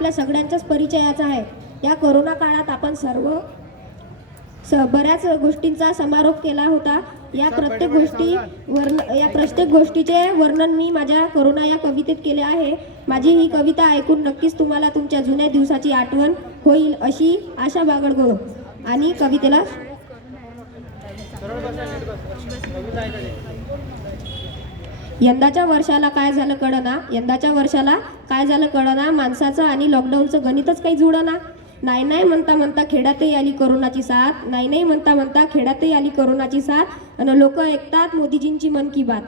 आपल्या सगळ्यांच्याच परिचयाचा आहे. या कोरोना काळात आपण सर्व स बऱ्याच गोष्टींचा समारोप केला होता. या प्रत्येक गोष्टी वर्ण या प्रत्येक गोष्टीचे वर्णन मी माझ्या करोना या कवितेत केले आहे. माझी ही कविता ऐकून नक्कीच तुम्हाला तुमच्या जुन्या दिवसाची आठवण होईल अशी आशा बागडगो. आणि कवितेला यंदाच्या वर्षाला काय झालं कळना? यंदाच्या वर्षाला काय झालं कळना? माणसाचं आणि लॉकडाऊनचं गणितच काही जुळना. नाही नाही म्हणता म्हणता खेड्यातही आली करोनाची साथ. नाही नाही म्हणता म्हणता खेड्यातही आली करोनाची साथ. आणि लोक ऐकतात मोदीजींची मन की बात.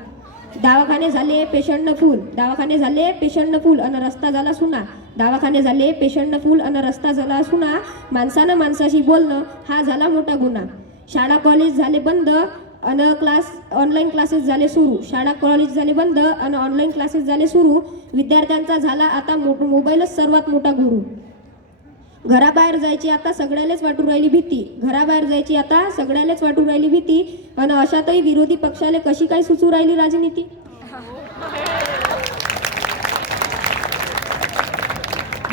दवाखाने झाले पेशंटनं फुल दवाखाने झाले पेशंटनं फुल अन रस्ता झाला सुना. दवाखाने झाले पेशंटनं फुल अन रस्ता झाला सुना. माणसानं माणसाशी बोलणं हा झाला मोठा गुन्हा. शाळा कॉलेज झाले बंद. अन क्लास ऑनलाईन क्लासेस झाले सुरू. शाळा कॉलेज झाले बंद आणि ऑनलाईन क्लासेस झाले सुरू. विद्यार्थ्यांचा झाला आता मो मोबाईलच सर्वात मोठा गुरु. घराबाहेर जायची आता सगळ्यालाच वाटू राहिली भीती. घराबाहेर जायची आता सगळ्यालाच वाटू राहिली भीती. आणि अशातही विरोधी पक्षाला कशी काय सुचू राहिली राजनीती?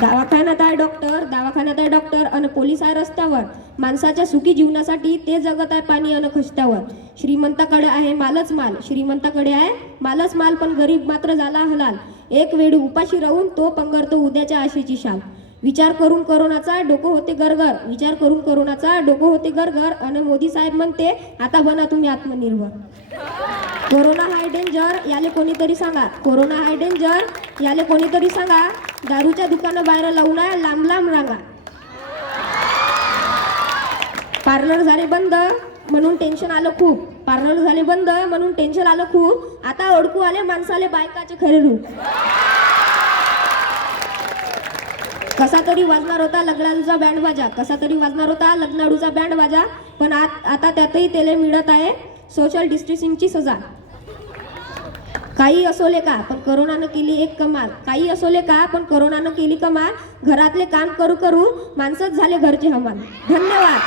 दवाखान्यात आहे डॉक्टर दवाखान्यात आहे डॉक्टर आणि पोलीस आहे रस्त्यावर. माणसाच्या सुखी जीवनासाठी ते जगत आहे पाणी आणि खस्त्यावर. श्रीमंताकडे आहे मालच माल. श्रीमंताकडे आहे मालच माल पण गरीब मात्र झाला हलाल. एक वेळी उपाशी राहून तो पंगरतो उद्याच्या आशेची शाल. विचार करून करोनाचा डोकं होते गरगर. विचार करून करोनाचा डोकं होते गरगर. आणि मोदी साहेब म्हणते आता बना तुम्ही आत्मनिर्भर. कोरोना हाय डेंजर याले कोणीतरी सांगा. कोरोना हाय डेंजर याले कोणीतरी सांगा. दारूच्या दुकानं बाहेर लावून आहे लांब लांब रांगा. पार्लर झाले बंद म्हणून टेन्शन आलं खूप. पार्लर झाले बंद म्हणून टेन्शन आलं खूप. आता ओळखू आले माणसाले बायकाचे खरे रूप. कसा तरी वाजणार होता लग्नाडूचा बँड बाजा कसा तरी वाजणार होता लग्नाडूचा बँड बाजा पण आत आता त्यातही त्याला मिळत आहे. सोशल डिस्टन्सिंगची सजा. काही असोले का? पण करोनानं केली एक कमाल. काही असोले का? पण करोनानं केली कमाल. घरातले काम करू करू माणसंच झाले घरचे हमाल धन्यवाद.